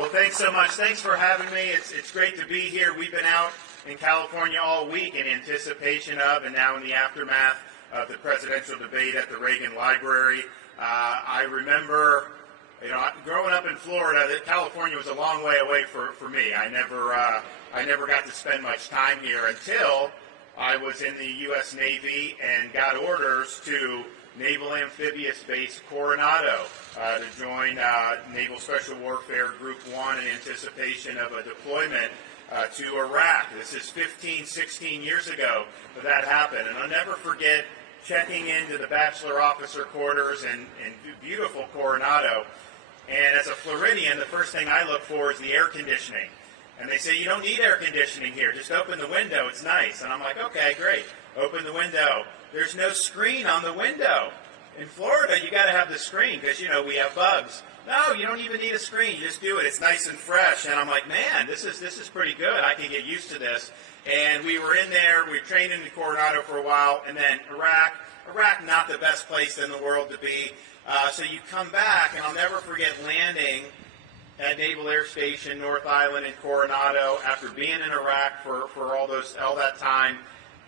Well, thanks so much. Thanks for having me. It's great to be here. We've been out in California all week in anticipation of and now in the aftermath of the presidential debate at the Reagan Library. I remember, growing up in Florida, that California was a long way away for me. I never got to spend much time here until I was in the U.S. Navy and got orders to Naval Amphibious Base Coronado to join Naval Special Warfare Group 1 in anticipation of a deployment to Iraq. This is 15, 16 years ago that happened, and I'll never forget checking into the bachelor officer quarters in beautiful Coronado. And as a Floridian, the first thing I look for is the air conditioning. And they say, you don't need air conditioning here, just open the window, it's nice. And I'm like, okay, great, open the window. There's no screen on the window. In Florida, you got to have the screen because, we have bugs. No, you don't even need a screen. You just do it. It's nice and fresh. And I'm like, man, this is pretty good. I can get used to this. And we were in there. We trained in Coronado for a while. And then Iraq, not the best place in the world to be. So you come back, and I'll never forget landing at Naval Air Station, North Island in Coronado after being in Iraq for all that time.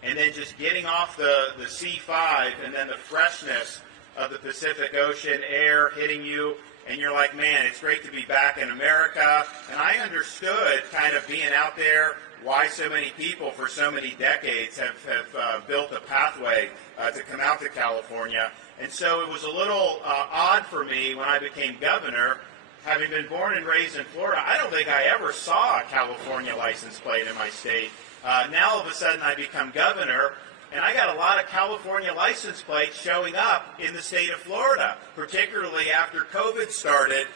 And then just getting off the C-5 and then the freshness of the Pacific Ocean air hitting you, and you're like, man, it's great to be back in America. And I understood kind of being out there why so many people for so many decades have built a pathway to come out to California. And so it was a little odd for me when I became governor. Having been born and raised in Florida, I don't think I ever saw a California license plate in my state. Now all of a sudden I become governor, and I got a lot of California license plates showing up in the state of Florida, particularly after COVID started.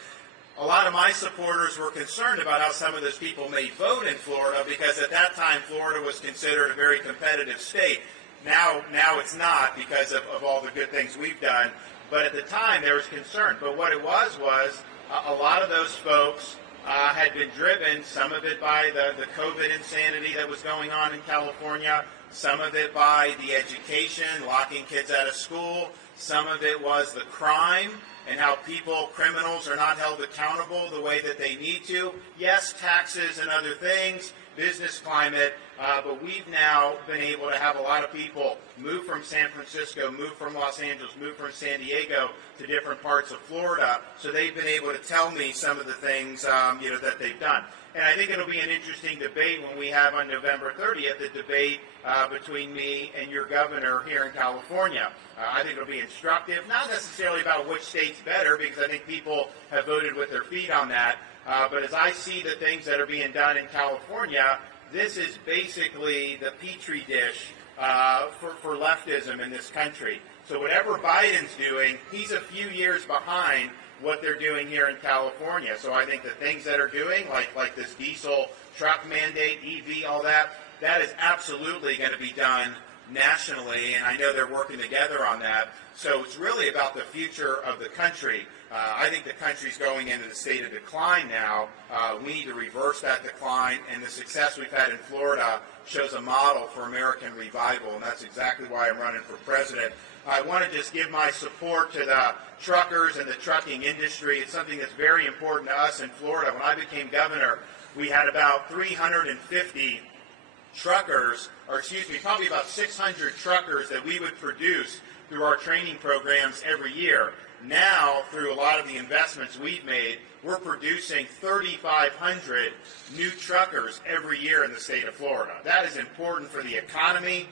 A lot of my supporters were concerned about how some of those people may vote in Florida because at that time Florida was considered a very competitive state. Now it's not because of all the good things we've done, but at the time there was concern. But what it was a lot of those folks had been driven, some of it by the COVID insanity that was going on in California, some of it by the education, locking kids out of school, some of it was the crime and how criminals are not held accountable the way that they need to. Yes, taxes and other things, business climate, but we've now been able to have a lot of people move from San Francisco, move from Los Angeles, move from San Diego to different parts of Florida, so they've been able to tell me some of the things that they've done. And I think it'll be an interesting debate when we have on November 30th the debate between me and your governor here in California. I think it'll be instructive, not necessarily about which state's better, because I think people have voted with their feet on that. But as I see the things that are being done in California, this is basically the petri dish for leftism in this country. So whatever Biden's doing, he's a few years behind what they're doing here in California. So I think the things that are doing, like this diesel truck mandate, EV, all that is absolutely going to be done nationally, and I know they're working together on that. So it's really about the future of the country. I think the country's going into the state of decline now. We need to reverse that decline, and the success we've had in Florida shows a model for American revival, and that's exactly why I'm running for president. I want to just give my support to the truckers and the trucking industry. It's something that's very important to us in Florida. When I became governor, we had about 350 truckers, probably about 600 truckers that we would produce through our training programs every year. Now, through a lot of the investments we've made, we're producing 3,500 new truckers every year in the state of Florida. That is important for the economy.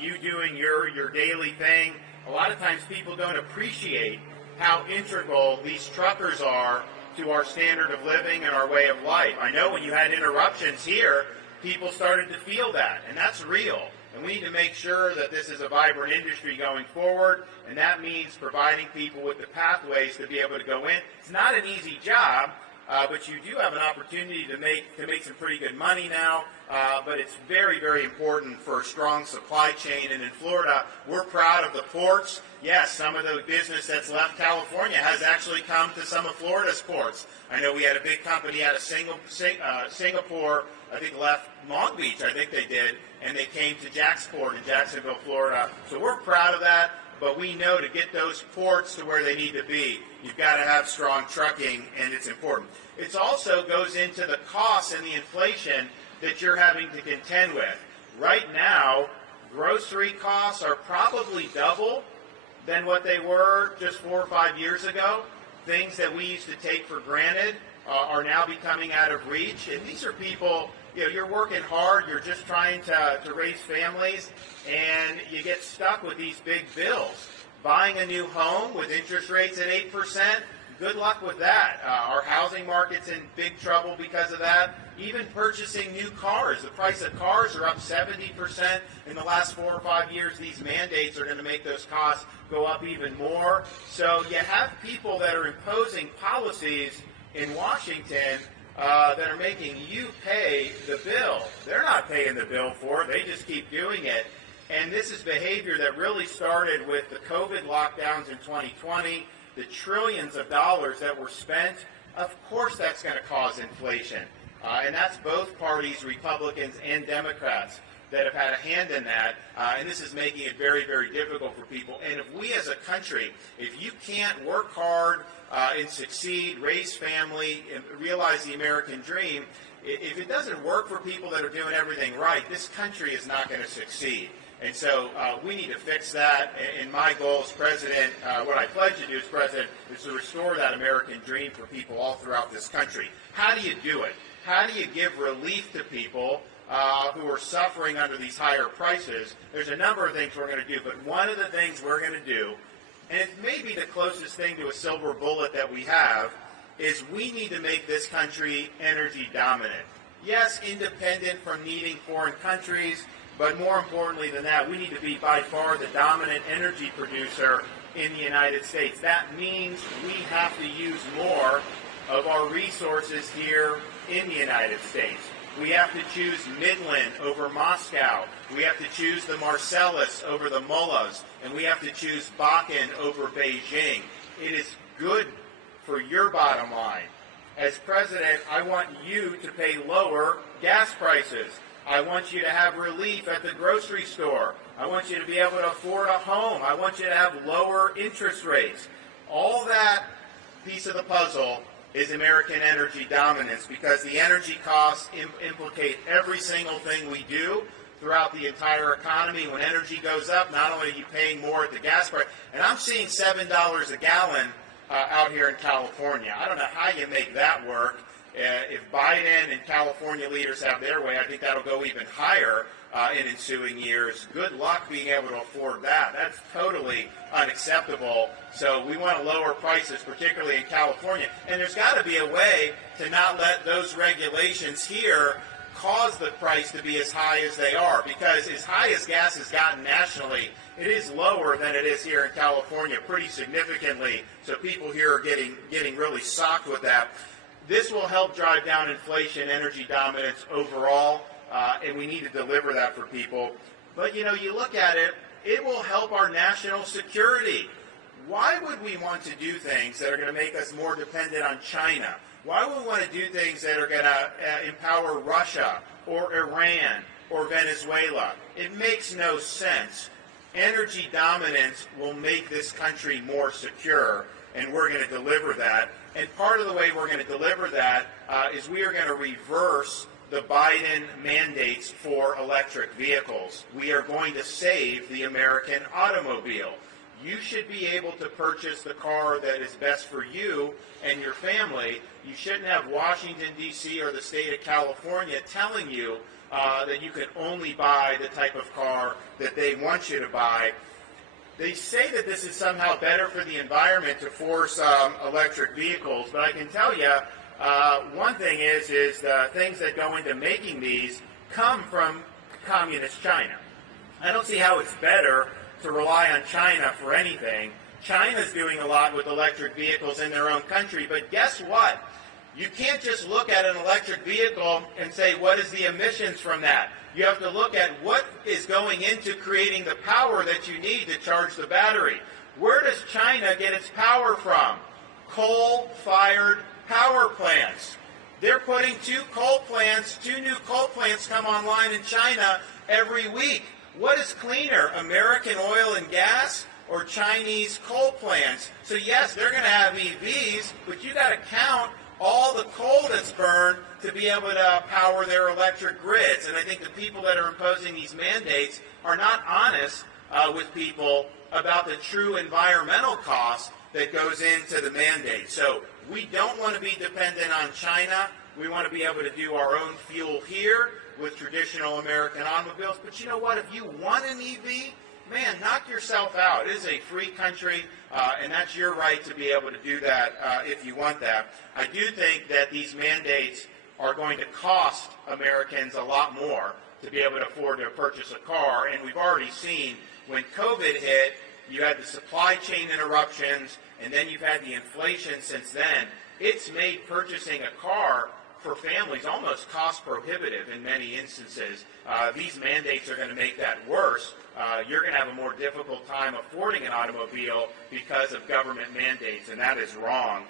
You doing your daily thing. A lot of times people don't appreciate how integral these truckers are to our standard of living and our way of life. I know when you had interruptions here, people started to feel that, and that's real. And we need to make sure that this is a vibrant industry going forward, and that means providing people with the pathways to be able to go in. It's not an easy job, but you do have an opportunity to make some pretty good money now. But it's very, very important for a strong supply chain. And in Florida, we're proud of the ports. Yes, some of the business that's left California has actually come to some of Florida's ports. I know we had a big company out of Singapore, I think left Long Beach, I think they did, and they came to Jacksport in Jacksonville, Florida. So we're proud of that. but we know to get those ports to where they need to be, you've got to have strong trucking, and it's important. It also goes into the costs and the inflation that you're having to contend with. Right now, grocery costs are probably double than what they were just 4 or 5 years ago. Things that we used to take for granted are now becoming out of reach. And these are people, you're working hard, you're just trying to raise families, and you get stuck with these big bills. Buying a new home with interest rates at 8%, good luck with that. Our housing market's in big trouble because of that. Even purchasing new cars. The price of cars are up 70% in the last 4 or 5 years. These mandates are going to make those costs go up even more. So you have people that are imposing policies in Washington that are making you pay the bill. They're not paying the bill for it. They just keep doing it. And this is behavior that really started with the COVID lockdowns in 2020, the trillions of dollars that were spent. Of course that's going to cause inflation. And that's both parties, Republicans and Democrats, that have had a hand in that. And this is making it very, very difficult for people. And if we as a country, if you can't work hard and succeed, raise family, and realize the American dream, if it doesn't work for people that are doing everything right, this country is not going to succeed. And so we need to fix that. And my goal as president, what I pledge to do as president, is to restore that American dream for people all throughout this country. How do you do it? How do you give relief to people who are suffering under these higher prices? There's a number of things we're going to do, but one of the things we're going to do, and it may be the closest thing to a silver bullet that we have, is we need to make this country energy dominant. Yes, independent from needing foreign countries, but more importantly than that, we need to be by far the dominant energy producer in the United States. That means we have to use more of our resources here in the United States. We have to choose Midland over Moscow. We have to choose the Marcellus over the Mullahs. And we have to choose Bakken over Beijing. It is good for your bottom line. As president, I want you to pay lower gas prices. I want you to have relief at the grocery store. I want you to be able to afford a home. I want you to have lower interest rates. All that piece of the puzzle is American energy dominance, because the energy costs implicate every single thing we do throughout the entire economy. When energy goes up, not only are you paying more at the gas price, and I'm seeing $7 a gallon out here in California. I don't know how you make that work. If Biden and California leaders have their way, I think that'll go even higher in ensuing years. Good luck being able to afford that. That's totally unacceptable. So we want to lower prices, particularly in California. And there's got to be a way to not let those regulations here cause the price to be as high as they are. Because as high as gas has gotten nationally, it is lower than it is here in California pretty significantly. So people here are getting really socked with that. This will help drive down inflation, energy dominance overall, and we need to deliver that for people. But, you look at it, it will help our national security. Why would we want to do things that are going to make us more dependent on China? Why would we want to do things that are going to empower Russia or Iran or Venezuela? It makes no sense. Energy dominance will make this country more secure, and we're going to deliver that. And part of the way we're going to deliver that is we are going to reverse the Biden mandates for electric vehicles. We are going to save the American automobile. You should be able to purchase the car that is best for you and your family. You shouldn't have Washington, D.C. or the state of California telling you that you can only buy the type of car that they want you to buy. They say that this is somehow better for the environment to force electric vehicles, but I can tell you one thing is the things that go into making these come from communist China. I don't see how it's better to rely on China for anything. China's doing a lot with electric vehicles in their own country, but guess what? You can't just look at an electric vehicle and say, what is the emissions from that? You have to look at what is going into creating the power that you need to charge the battery. Where does China get its power from? Coal-fired power plants. They're putting two new coal plants come online in China every week. What is cleaner, American oil and gas or Chinese coal plants. So yes, they're going to have EVs, but you got to count all the coal that's burned to be able to power their electric grids. And I think the people that are imposing these mandates are not honest with people about the true environmental cost that goes into the mandate. So we don't want to be dependent on China. We want to be able to do our own fuel here with traditional American automobiles. But you know what? If you want an EV, man, knock yourself out. It is a free country, and that's your right to be able to do that if you want that. I do think that these mandates are going to cost Americans a lot more to be able to afford to purchase a car. And we've already seen when COVID hit, you had the supply chain interruptions, and then you've had the inflation since then. It's made purchasing a car for families almost cost prohibitive in many instances. These mandates are going to make that worse. You're going to have a more difficult time affording an automobile because of government mandates, and that is wrong.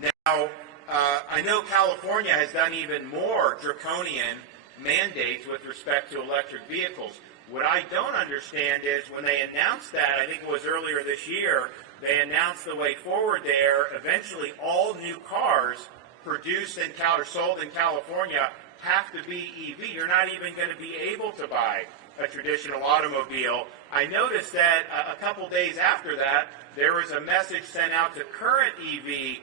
Now, I know California has done even more draconian mandates with respect to electric vehicles. What I don't understand is when they announced that, I think it was earlier this year, they announced the way forward there, eventually all new cars produced in or sold in California have to be EV. You're not even going to be able to buy a traditional automobile. I noticed that a couple days after that, there was a message sent out to current EV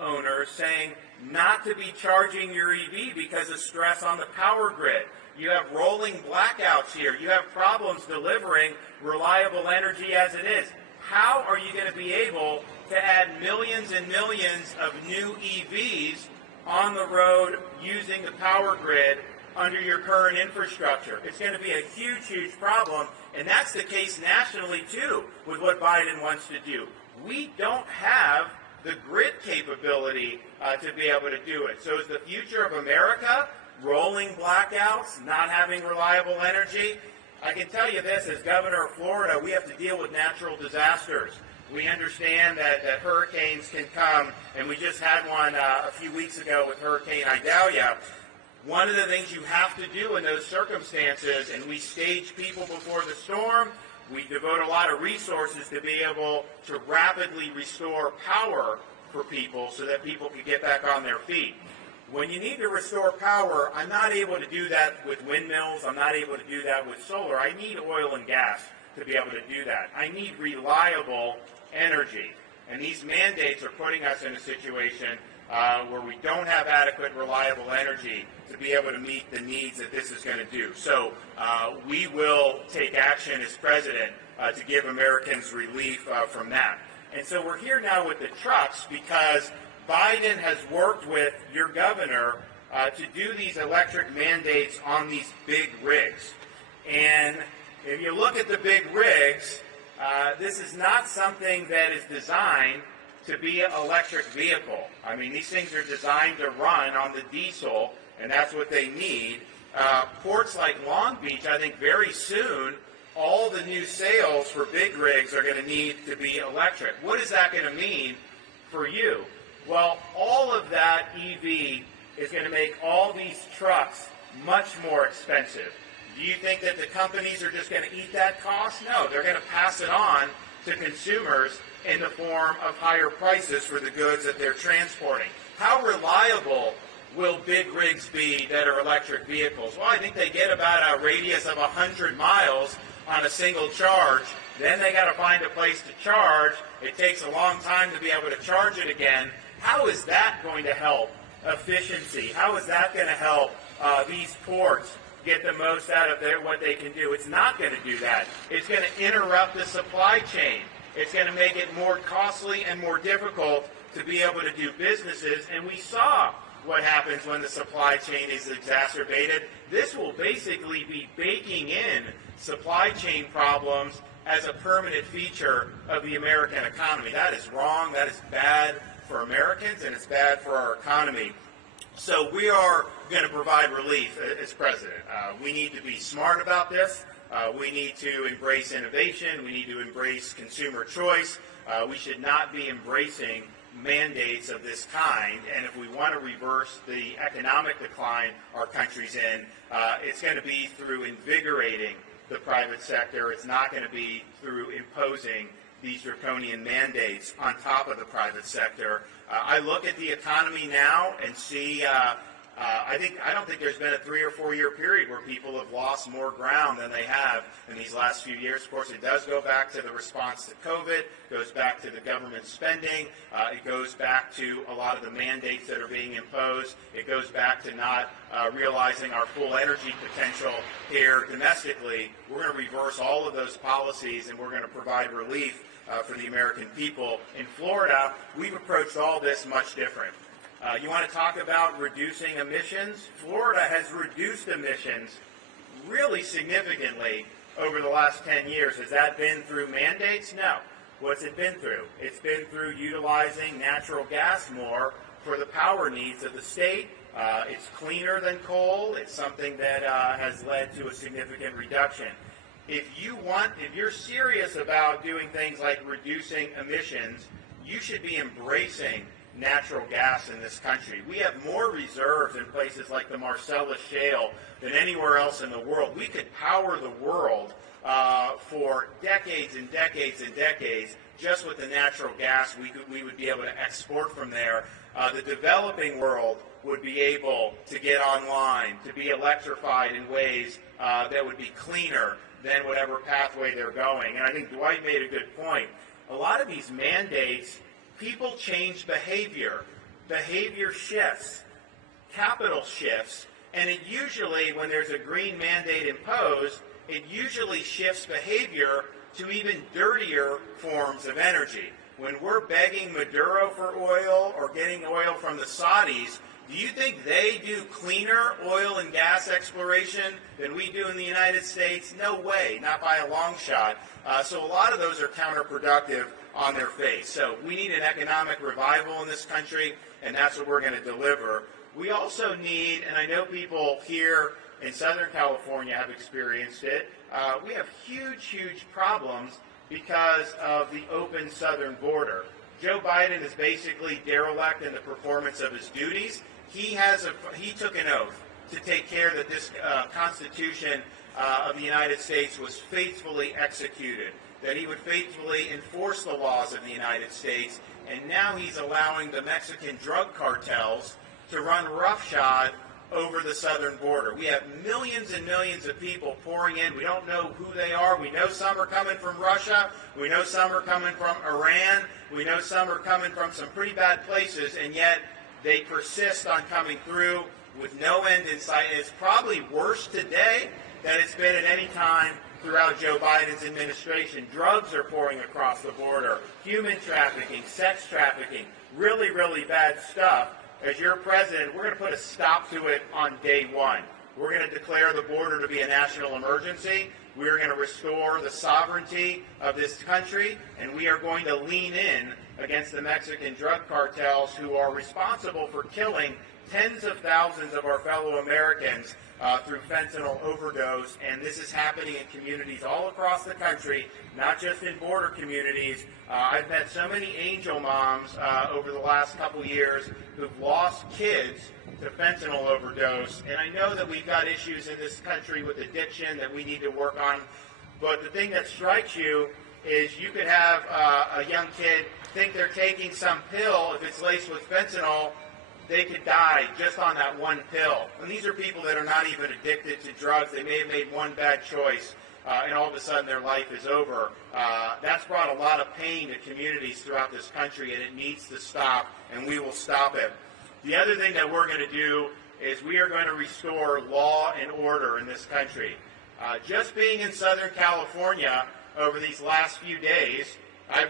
owners saying not to be charging your EV because of stress on the power grid. You have rolling blackouts here. You have problems delivering reliable energy as it is. How are you going to be able to add millions and millions of new EVs on the road using the power grid under your current infrastructure? It's going to be a huge, huge problem, and that's the case nationally, too, with what Biden wants to do. We don't have the grid capability to be able to do it. So is the future of America rolling blackouts, not having reliable energy? I can tell you this, as governor of Florida, we have to deal with natural disasters. We understand that hurricanes can come, and we just had one a few weeks ago with Hurricane Idalia. One of the things you have to do in those circumstances, and we stage people before the storm, we devote a lot of resources to be able to rapidly restore power for people so that people can get back on their feet. When you need to restore power, I'm not able to do that with windmills. I'm not able to do that with solar. I need oil and gas to be able to do that. I need reliable energy. And these mandates are putting us in a situation where we don't have adequate, reliable energy to be able to meet the needs that this is going to do. So we will take action as president to give Americans relief from that. And so we're here now with the trucks because Biden has worked with your governor to do these electric mandates on these big rigs. And if you look at the big rigs, this is not something that is designed to be an electric vehicle. I mean, these things are designed to run on the diesel, and that's what they need. Ports like Long Beach, I think very soon, all the new sales for big rigs are going to need to be electric. What is that going to mean for you? Well, all of that EV is going to make all these trucks much more expensive. Do you think that the companies are just going to eat that cost? No, they're going to pass it on to consumers in the form of higher prices for the goods that they're transporting. How reliable will big rigs be that are electric vehicles? Well, I think they get about a radius of 100 miles on a single charge. Then they got to find a place to charge. It takes a long time to be able to charge it again. How is that going to help efficiency? How is that going to help these ports get the most out of what they can do? It's not going to do that. It's going to interrupt the supply chain. It's going to make it more costly and more difficult to be able to do businesses. And we saw what happens when the supply chain is exacerbated. This will basically be baking in supply chain problems as a permanent feature of the American economy. That is wrong. That is bad for Americans, and it's bad for our economy. So we are going to provide relief as president. We need to be smart about this. We need to embrace innovation. We need to embrace consumer choice. We should not be embracing mandates of this kind. And if we want to reverse the economic decline our country's in, it's going to be through invigorating the private sector. It's not going to be through imposing these draconian mandates on top of the private sector. I look at the economy now and see I don't think there's been a 3 or 4 year period where people have lost more ground than they have in these last few years. Of course, it does go back to the response to COVID, goes back to the government spending, it goes back to a lot of the mandates that are being imposed, it goes back to not realizing our full energy potential here domestically. We're going to reverse all of those policies and we're going to provide relief for the American people. In Florida, we've approached all this much different. You want to talk about reducing emissions? Florida has reduced emissions really significantly over the last 10 years. Has that been through mandates? No. What's it been through? It's been through utilizing natural gas more for the power needs of the state. It's cleaner than coal. It's something that has led to a significant reduction. If you're serious about doing things like reducing emissions, you should be embracing natural gas in this country. We have more reserves in places like the Marcellus Shale than anywhere else in the world. We could power the world for decades and decades and decades just with the natural gas we would be able to export from there. The developing world would be able to get online, to be electrified in ways that would be cleaner than whatever pathway they're going. And I think Dwight made a good point. A lot of these mandates, people change behavior. Behavior shifts. Capital shifts. And it usually, when there's a green mandate imposed, it usually shifts behavior to even dirtier forms of energy. When we're begging Maduro for oil or getting oil from the Saudis, do you think they do cleaner oil and gas exploration than we do in the United States? No way, not by a long shot. So a lot of those are counterproductive on their face. So we need an economic revival in this country, and that's what we're going to deliver. We also need, and I know people here in Southern California have experienced it, we have huge, huge problems because of the open southern border. Joe Biden is basically derelict in the performance of his duties. He took an oath to take care that this Constitution of the United States was faithfully executed, that he would faithfully enforce the laws of the United States, and now he's allowing the Mexican drug cartels to run roughshod over the southern border. We have millions and millions of people pouring in. We don't know who they are. We know some are coming from Russia. We know some are coming from Iran. We know some are coming from some pretty bad places, and yet they persist on coming through with no end in sight. And it's probably worse today than it's been at any time throughout Joe Biden's administration. Drugs are pouring across the border. Human trafficking, sex trafficking, really, really bad stuff. As your president, we're going to put a stop to it on day one. We're going to declare the border to be a national emergency. We are going to restore the sovereignty of this country, and we are going to lean in against the Mexican drug cartels who are responsible for killing tens of thousands of our fellow Americans through fentanyl overdose. And this is happening in communities all across the country, not just in border communities. I've met so many angel moms over the last couple years who've lost kids to fentanyl overdose. And I know that we've got issues in this country with addiction that we need to work on. But the thing that strikes you is you could have a young kid think they're taking some pill. If it's laced with fentanyl, they could die just on that one pill. And these are people that are not even addicted to drugs. They may have made one bad choice, and all of a sudden their life is over. That's brought a lot of pain to communities throughout this country, and it needs to stop, and we will stop it. The other thing that we're going to do is we are going to restore law and order in this country. Just being in Southern California over these last few days, my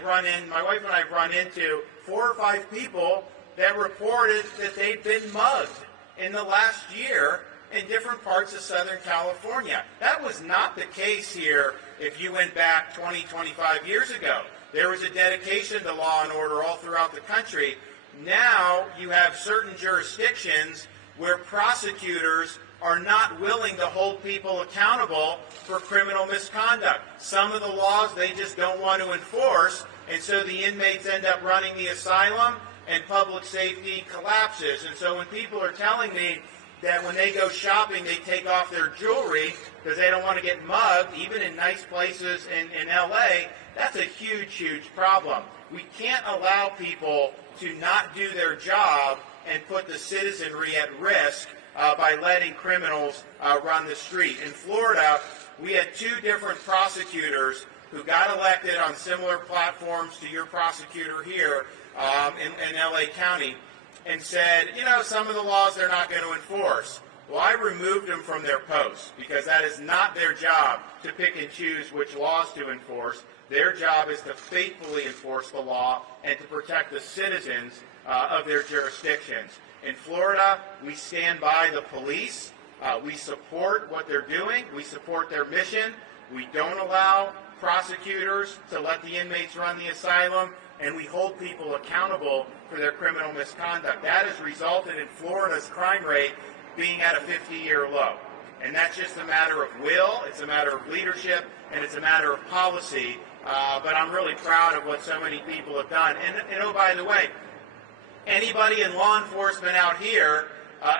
wife and I have run into 4 or 5 people that reported that they've been mugged in the last year in different parts of Southern California. That was not the case here if you went back 20, 25 years ago. There was a dedication to law and order all throughout the country. Now you have certain jurisdictions where prosecutors are not willing to hold people accountable for criminal misconduct. Some of the laws they just don't want to enforce, and so the inmates end up running the asylum, and public safety collapses. And so when people are telling me, that when they go shopping, they take off their jewelry because they don't want to get mugged, even in nice places in LA. That's a huge, huge problem. We can't allow people to not do their job and put the citizenry at risk by letting criminals run the street. In Florida, we had 2 different prosecutors who got elected on similar platforms to your prosecutor here in LA County, and said, you know, some of the laws they're not going to enforce. Well, I removed them from their posts because that is not their job to pick and choose which laws to enforce. Their job is to faithfully enforce the law and to protect the citizens of their jurisdictions. In Florida, we stand by the police. We support what they're doing. We support their mission. We don't allow prosecutors to let the inmates run the asylum, and we hold people accountable for their criminal misconduct. That has resulted in Florida's crime rate being at a 50-year low. And that's just a matter of will, it's a matter of leadership, and it's a matter of policy. But I'm really proud of what so many people have done. And oh, by the way, anybody in law enforcement out here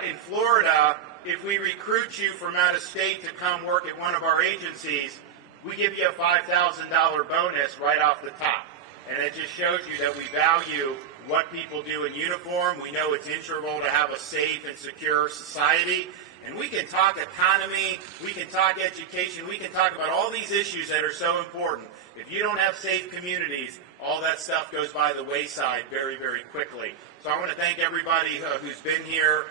in Florida, if we recruit you from out of state to come work at one of our agencies, we give you a $5,000 bonus right off the top. And it just shows you that we value what people do in uniform. We know it's integral to have a safe and secure society. And we can talk economy, we can talk education, we can talk about all these issues that are so important. If you don't have safe communities, all that stuff goes by the wayside very, very quickly. So I want to thank everybody who's been here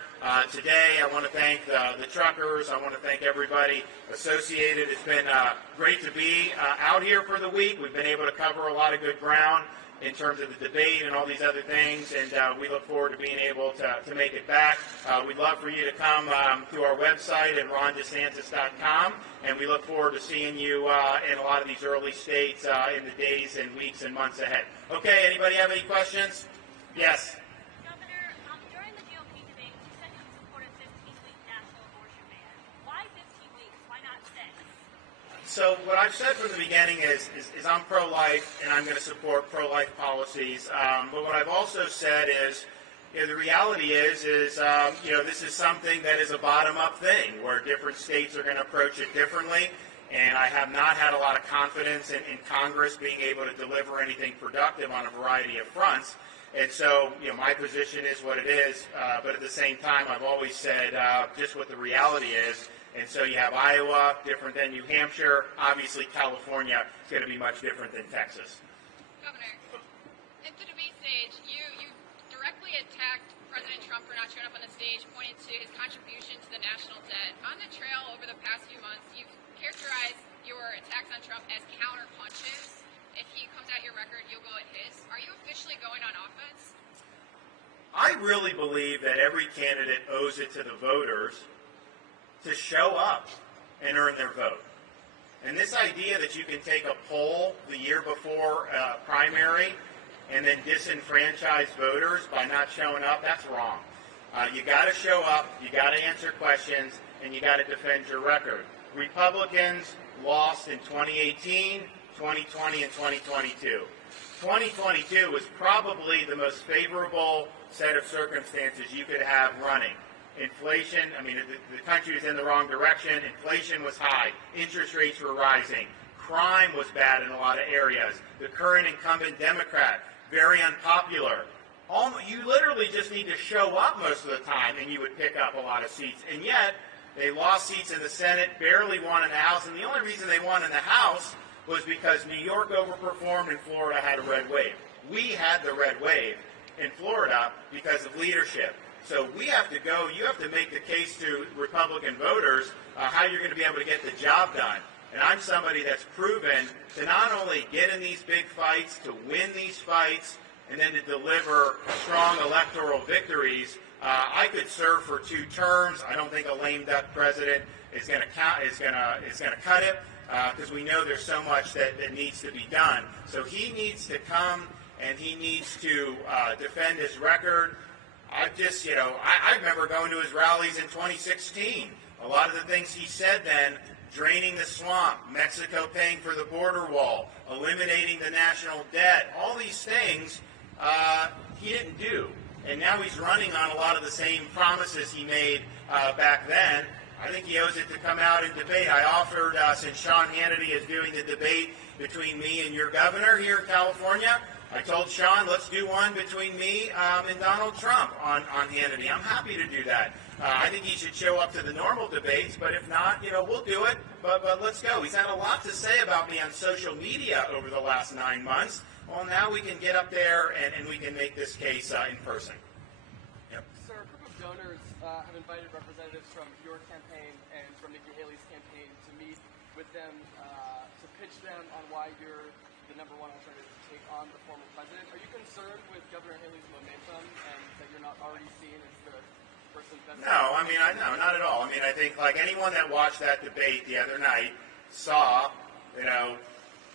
today. I want to thank the truckers. I want to thank everybody associated. It's been great to be out here for the week. We've been able to cover a lot of good ground in terms of the debate and all these other things, and we look forward to being able to make it back. We'd love for you to come to our website at rondesantis.com, and we look forward to seeing you in a lot of these early states in the days and weeks and months ahead. Okay, anybody have any questions? Yes? Governor, during the GOP debate, you said you supported 15-week national abortion ban. Why 15 weeks? Why not 6? So what I've said from the beginning is I'm pro-life, and I'm going to support pro-life policies. But what I've also said is, the reality is this is something that is a bottom-up thing, where different states are going to approach it differently. And I have not had a lot of confidence in Congress being able to deliver anything productive on a variety of fronts. And so, my position is what it is. But at the same time, I've always said just what the reality is. And so you have Iowa, different than New Hampshire. Obviously, California is going to be much different than Texas. Governor, at the debate stage, you directly attacked President Trump for not showing up on the stage, pointed to his contribution to the national debt. On the trail over the past few months, you've characterized your attacks on Trump as counter punches. If he comes at your record, you'll go at his. Are you officially going on offense? I really believe that every candidate owes it to the voters to show up and earn their vote. And this idea that you can take a poll the year before primary and then disenfranchise voters by not showing up, that's wrong. You got to show up, you got to answer questions, and you got to defend your record. Republicans lost in 2018, 2020, and 2022. 2022 was probably the most favorable set of circumstances you could have running. Inflation, the country was in the wrong direction. Inflation was high. Interest rates were rising. Crime was bad in a lot of areas. The current incumbent Democrat, very unpopular. You literally just need to show up most of the time and you would pick up a lot of seats. And yet, they lost seats in the Senate, barely won in the House. And the only reason they won in the House was because New York overperformed and Florida had a red wave. We had the red wave in Florida because of leadership. So we have to go, you have to make the case to Republican voters how you're going to be able to get the job done. And I'm somebody that's proven to not only get in these big fights, to win these fights, and then to deliver strong electoral victories. I could serve for 2 terms. I don't think a lame duck president is going to cut it because we know there's so much that needs to be done. So he needs to come and he needs to defend his record. I remember going to his rallies in 2016. A lot of the things he said then, draining the swamp, Mexico paying for the border wall, eliminating the national debt, all these things he didn't do. and now he's running on a lot of the same promises he made back then. I think he owes it to come out and debate. I offered, since Sean Hannity is doing the debate between me and your governor here in California, I told Sean, let's do one between me and Donald Trump on Hannity. I'm happy to do that. I think he should show up to the normal debates, but if not, we'll do it. But let's go. He's had a lot to say about me on social media over the last 9 months. Well, now we can get up there and we can make this case in person. Yep. Sir, a group of donors have invited representatives from your campaign and from Nikki Haley's campaign to meet with them to pitch them on why you're the #1 alternative to take on the former president. Are you concerned with Governor Haley's momentum and that you're not already seen as the person best? No, no, not at all. I think like anyone that watched that debate the other night saw,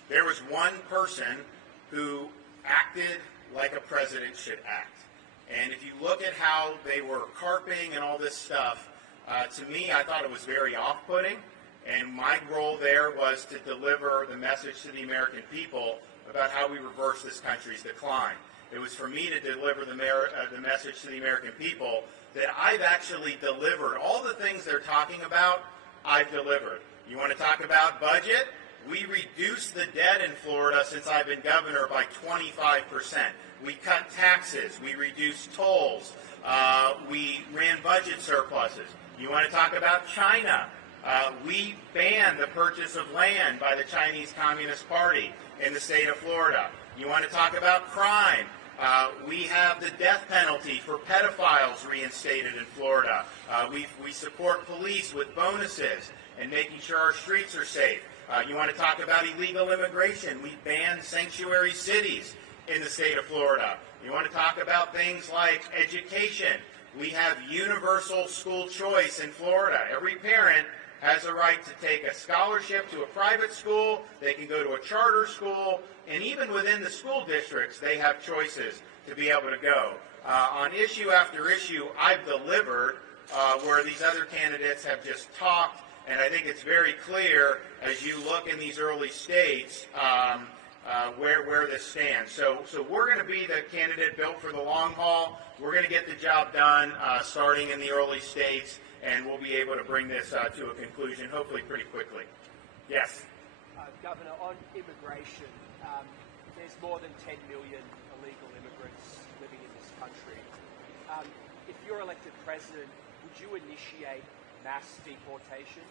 there was one person who acted like a president should act. And if you look at how they were carping and all this stuff, to me, I thought it was very off-putting. And my role there was to deliver the message to the American people about how we reverse this country's decline. It was for me to deliver the message to the American people that I've actually delivered. All the things they're talking about, I've delivered. You want to talk about budget? We reduced the debt in Florida since I've been governor by 25%. We cut taxes. We reduced tolls. We ran budget surpluses. You want to talk about China? We banned the purchase of land by the Chinese Communist Party in the state of Florida. You want to talk about crime? We have the death penalty for pedophiles reinstated in Florida. We support police with bonuses and making sure our streets are safe. You want to talk about illegal immigration? We banned sanctuary cities in the state of Florida. You want to talk about things like education? We have universal school choice in Florida. Every parent has a right to take a scholarship to a private school. They can go to a charter school. And even within the school districts, they have choices to be able to go. On issue after issue, I've delivered where these other candidates have just talked. And I think it's very clear as you look in these early states where this stands. So we're going to be the candidate built for the long haul. We're going to get the job done starting in the early states, and we'll be able to bring this to a conclusion hopefully pretty quickly. Yes? Governor, on immigration, there's more than 10 million illegal immigrants living in this country. If you're elected president, would you initiate mass deportation?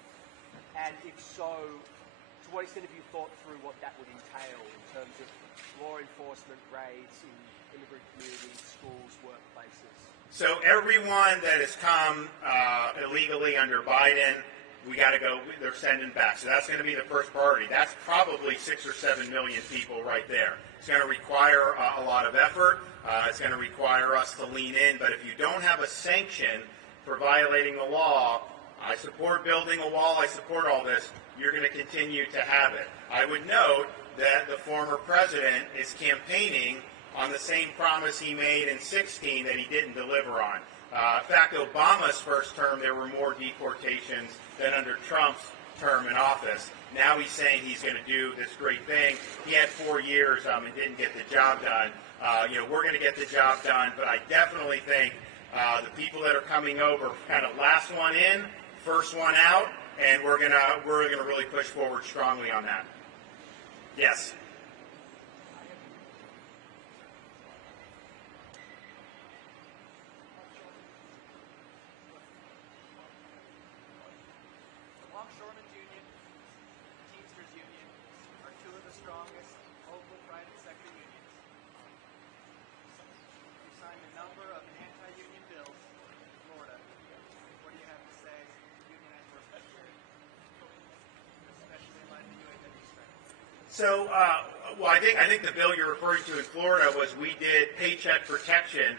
And if so, to what extent have you thought through what that would entail in terms of law enforcement raids in immigrant communities, schools, workplaces? So everyone that has come illegally under Biden, we got to go, they're sending back. So that's going to be the first priority. That's probably 6 or 7 million people right there. It's going to require a lot of effort. It's going to require us to lean in. But if you don't have a sanction for violating the law, I support building a wall. I support all this. You're going to continue to have it. I would note that the former president is campaigning on the same promise he made in 2016 that he didn't deliver on. In fact, Obama's first term, there were more deportations than under Trump's term in office. Now he's saying he's going to do this great thing. He had 4 years and didn't get the job done. We're going to get the job done, but I definitely think the people that are coming over, kind of last one in, first one out, and we're gonna really push forward strongly on that. Yes. Longshoremen's Union, Teamsters Union are two of the strongest local private sector unions. You signed a number of anti-union bills in Florida. What do you have to say to unionize workers, especially in light of the UAW strike? So, I think the bill you're referring to in Florida was we did paycheck protection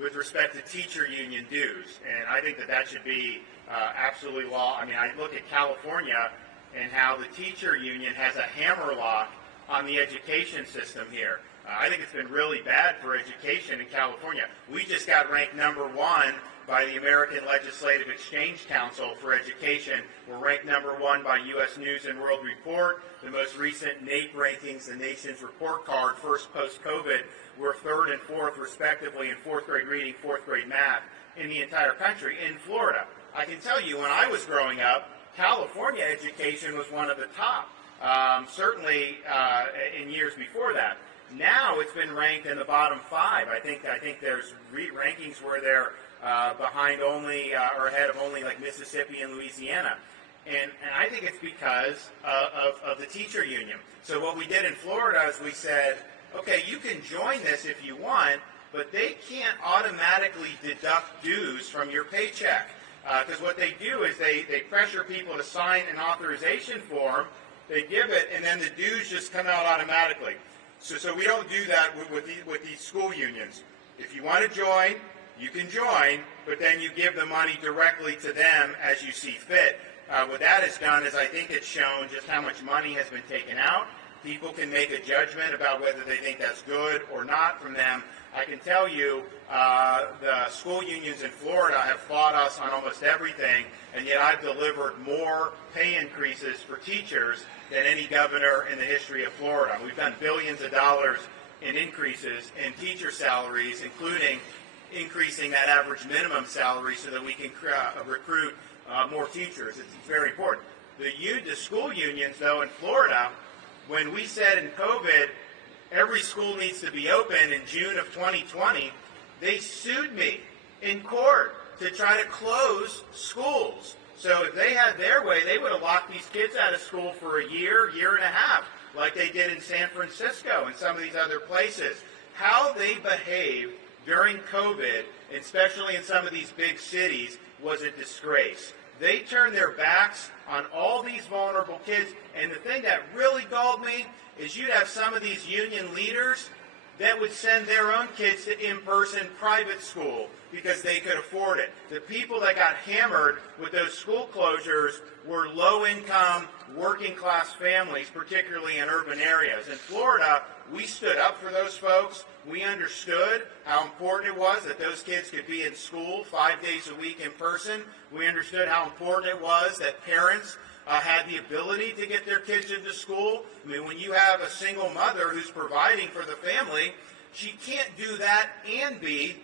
with respect to teacher union dues, and I think that should be absolutely law. I mean, I look at California and how the teacher union has a hammerlock on the education system here. I think it's been really bad for education in California. We just got ranked #1 by the American Legislative Exchange Council for Education. We're ranked #1 by U.S. News and World Report. The most recent NAEP rankings, the nation's report card, first post-COVID, we're 3rd and 4th, respectively, in 4th grade reading, 4th grade math in the entire country. In Florida, I can tell you, when I was growing up, California education was one of the top, certainly in years before that. Now it's been ranked in the bottom 5. I think there's rankings where they're behind only or ahead of only like Mississippi and Louisiana. And I think it's because of the teacher union. So what we did in Florida is we said, okay, you can join this if you want, but they can't automatically deduct dues from your paycheck. Because what they do is they pressure people to sign an authorization form, they give it, and then the dues just come out automatically. So we don't do that with these school unions. If you want to join, you can join, but then you give the money directly to them as you see fit. What that has done is I think it's shown just how much money has been taken out. People can make a judgment about whether they think that's good or not from them. I can tell you the school unions in Florida have fought us on almost everything, and yet I've delivered more pay increases for teachers than any governor in the history of Florida. We've done billions of dollars in increases in teacher salaries, including increasing that average minimum salary so that we can recruit more teachers. It's very important. The school unions, though, in Florida, when we said in COVID, every school needs to be open in June of 2020, they sued me in court to try to close schools. So if they had their way, they would have locked these kids out of school for a year, year and a half, like they did in San Francisco and some of these other places. How they behaved during COVID, especially in some of these big cities, was a disgrace. They turned their backs on all these vulnerable kids, and the thing that really galled me is you'd have some of these union leaders that would send their own kids to in-person private school because they could afford it. The people that got hammered with those school closures were low-income, working-class families, particularly in urban areas. In Florida, we stood up for those folks. We understood how important it was that those kids could be in school 5 days a week in person. We understood how important it was that parents had the ability to get their kids into school. I mean, when you have a single mother who's providing for the family, she can't do that and be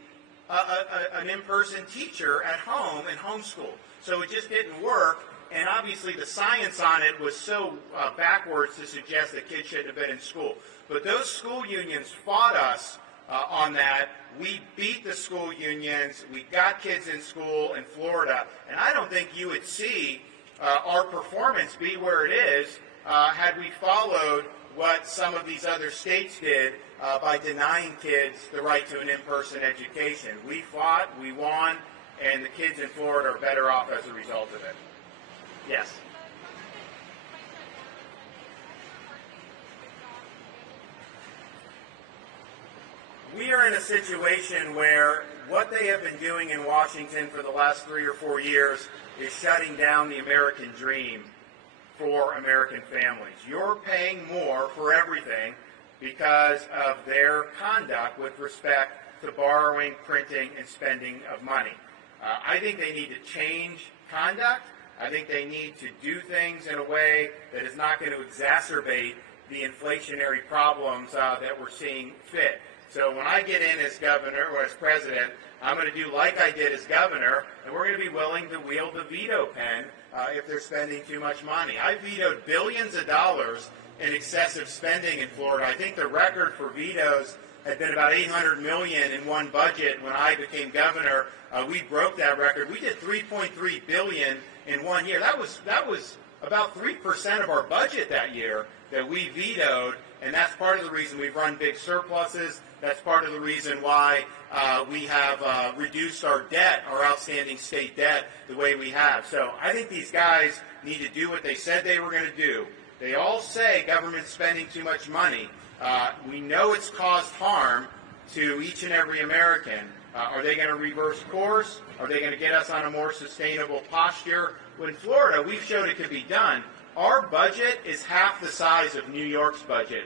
an in-person teacher at home and homeschool. So it just didn't work. And obviously the science on it was so backwards to suggest that kids shouldn't have been in school. But those school unions fought us on that. We beat the school unions. We got kids in school in Florida. And I don't think you would see our performance be where it is had we followed what some of these other states did by denying kids the right to an in-person education. We fought, we won, and the kids in Florida are better off as a result of it. Yes. We are in a situation where what they have been doing in Washington for the last 3 or 4 years is shutting down the American dream for American families. You're paying more for everything because of their conduct with respect to borrowing, printing, and spending of money. I think they need to change conduct. I think they need to do things in a way that is not going to exacerbate the inflationary problems that we're seeing fit. So when I get in as governor or as president, I'm going to do like I did as governor, and we're going to be willing to wield the veto pen if they're spending too much money. I vetoed billions of dollars in excessive spending in Florida. I think the record for vetoes had been about $800 million in one budget when I became governor. We broke that record. We did $3.3 billion in 1 year. That was about 3% of our budget that year that we vetoed, and that's part of the reason we've run big surpluses. That's part of the reason why we have reduced our debt, our outstanding state debt, the way we have. So I think these guys need to do what they said they were going to do. They all say government's spending too much money. We know it's caused harm to each and every American. Are they going to reverse course? Are they going to get us on a more sustainable posture? Well, in Florida, we've showed it could be done. Our budget is half the size of New York's budget.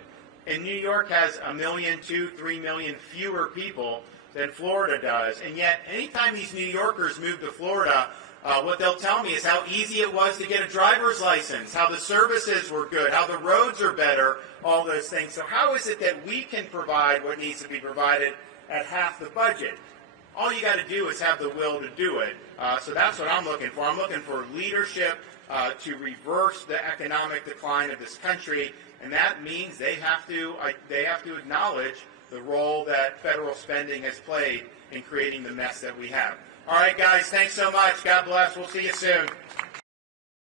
And New York has 1 million, 2, 3 million fewer people than Florida does. And yet, anytime these New Yorkers move to Florida, what they'll tell me is how easy it was to get a driver's license, how the services were good, how the roads are better, all those things. So how is it that we can provide what needs to be provided at half the budget? All you got to do is have the will to do it. So that's what I'm looking for. I'm looking for leadership to reverse the economic decline of this country, and that means they have to acknowledge the role that federal spending has played in creating the mess that we have. All right, guys, thanks so much. God bless. We'll see you soon.